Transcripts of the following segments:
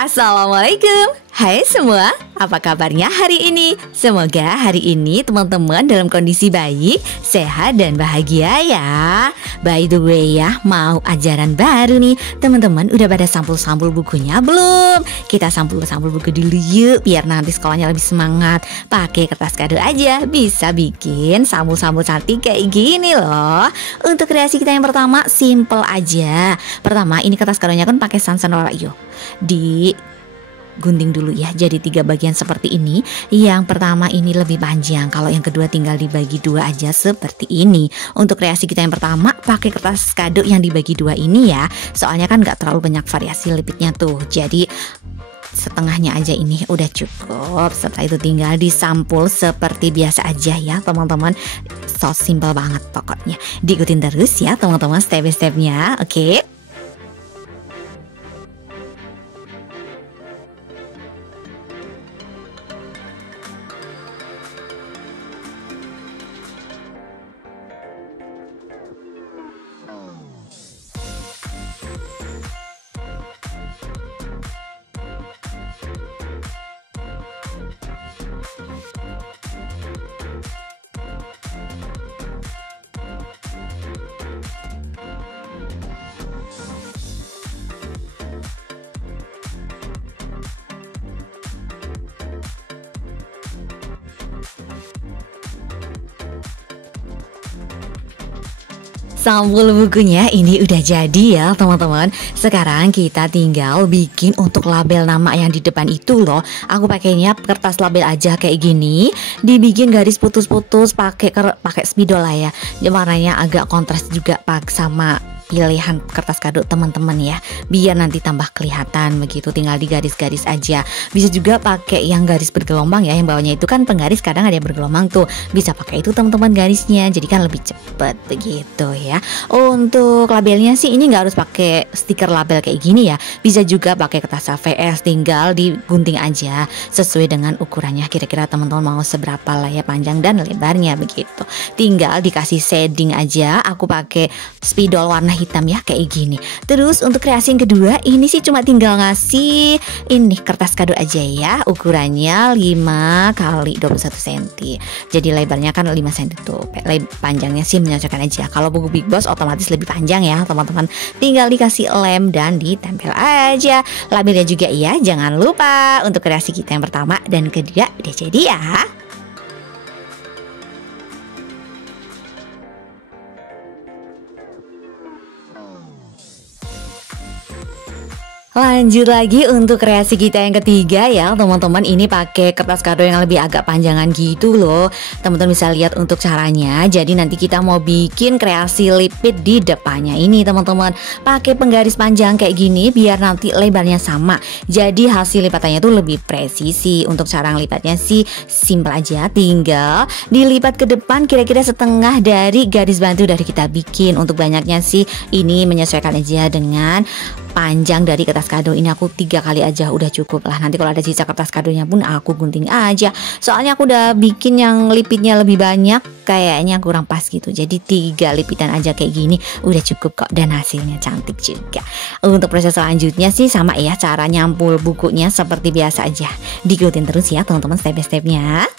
Assalamualaikum. Hai semua, apa kabarnya hari ini? Semoga hari ini teman-teman dalam kondisi baik, sehat dan bahagia ya. By the way ya, mau ajaran baru nih. Teman-teman udah pada sampul-sampul bukunya belum? Kita sampul-sampul buku dulu yuk, biar nanti sekolahnya lebih semangat. Pakai kertas kado aja, bisa bikin sampul-sampul cantik kayak gini loh. Untuk kreasi kita yang pertama, simple aja. Pertama, ini kertas kadonya kan pakai sansan warna hijau. Gunting dulu ya, jadi 3 bagian seperti ini. Yang pertama ini lebih panjang, kalau yang kedua tinggal dibagi 2 aja seperti ini. Untuk kreasi kita yang pertama pakai kertas kado yang dibagi 2 ini ya, soalnya kan gak terlalu banyak variasi lipitnya tuh, jadi setengahnya aja ini udah cukup. Setelah itu tinggal disampul seperti biasa aja ya teman-teman. So simple banget pokoknya, diikutin terus ya teman-teman step by stepnya, oke? Sampul bukunya ini udah jadi ya teman-teman. Sekarang kita tinggal bikin untuk label nama yang di depan itu loh. Aku pakainya kertas label aja kayak gini. Dibikin garis putus-putus pakai spidol lah ya. Warnanya agak kontras juga sama pilihan kertas kado teman-teman ya, biar nanti tambah kelihatan begitu. Tinggal di garis-garis aja. Bisa juga pakai yang garis bergelombang ya, yang bawahnya itu kan penggaris kadang ada yang bergelombang tuh. Bisa pakai itu teman-teman garisnya, jadi kan lebih cepet begitu ya. Untuk labelnya sih ini nggak harus pakai stiker label kayak gini ya. Bisa juga pakai kertas HVS, tinggal digunting aja sesuai dengan ukurannya. Kira-kira teman-teman mau seberapa lah ya panjang dan lebarnya begitu. Tinggal dikasih shading aja. Aku pakai spidol warna hitam ya kayak gini. Terus untuk kreasi yang kedua ini sih cuma tinggal ngasih ini kertas kado aja ya. Ukurannya 5 x 21 cm. Jadi lebarnya kan 5 cm tuh. Panjangnya sih menyesuaikan aja. Kalau buku Big Boss otomatis lebih panjang ya teman-teman. Tinggal dikasih lem dan ditempel aja. Labelnya juga ya. Jangan lupa untuk kreasi kita yang pertama dan kedua udah jadi ya. Lanjut lagi untuk kreasi kita yang ketiga ya teman-teman. Ini pakai kertas kado yang lebih agak panjangan gitu loh. Teman-teman bisa lihat untuk caranya. Jadi nanti kita mau bikin kreasi lipit di depannya ini teman-teman. Pakai penggaris panjang kayak gini biar nanti lebarnya sama. Jadi hasil lipatannya tuh lebih presisi. Untuk cara ngelipatnya sih simple aja. Tinggal dilipat ke depan kira-kira setengah dari garis bantu dari kita bikin. Untuk banyaknya sih ini menyesuaikan aja dengan panjang dari kertas kado. Ini aku 3 kali aja udah cukup lah. Nanti kalau ada sisa kertas kadonya pun aku gunting aja. Soalnya aku udah bikin yang lipitnya lebih banyak, kayaknya kurang pas gitu. Jadi 3 lipitan aja kayak gini udah cukup kok, dan hasilnya cantik juga. Untuk proses selanjutnya sih sama ya, cara nyampul bukunya seperti biasa aja. Diikutin terus ya teman-teman step by stepnya.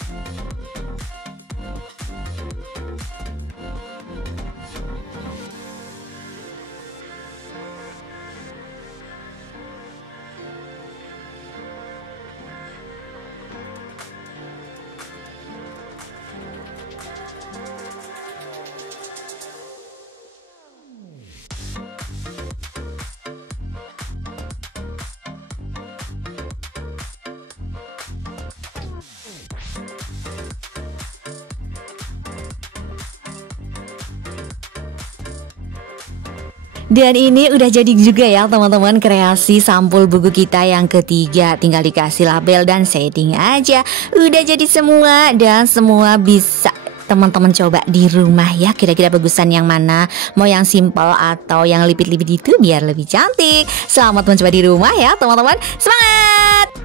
Dan ini udah jadi juga ya teman-teman kreasi sampul buku kita yang ketiga. Tinggal dikasih label dan shading aja. Udah jadi semua, dan semua bisa teman-teman coba di rumah ya. Kira-kira bagusan yang mana? Mau yang simple atau yang lipit-lipit itu biar lebih cantik. Selamat mencoba di rumah ya teman-teman. Semangat!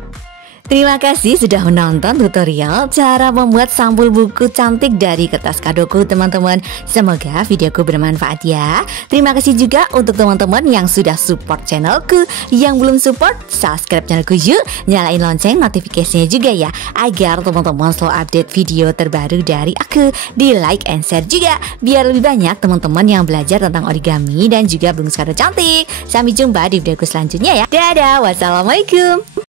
Terima kasih sudah menonton tutorial cara membuat sampul buku cantik dari kertas kadoku teman-teman. Semoga videoku bermanfaat ya. Terima kasih juga untuk teman-teman yang sudah support channelku. Yang belum support, subscribe channelku yuk. Nyalain lonceng notifikasinya juga ya, agar teman-teman selalu update video terbaru dari aku. Di like and share juga, biar lebih banyak teman-teman yang belajar tentang origami dan juga bungkus kado cantik. Sampai jumpa di videoku selanjutnya ya. Dadah, wassalamualaikum.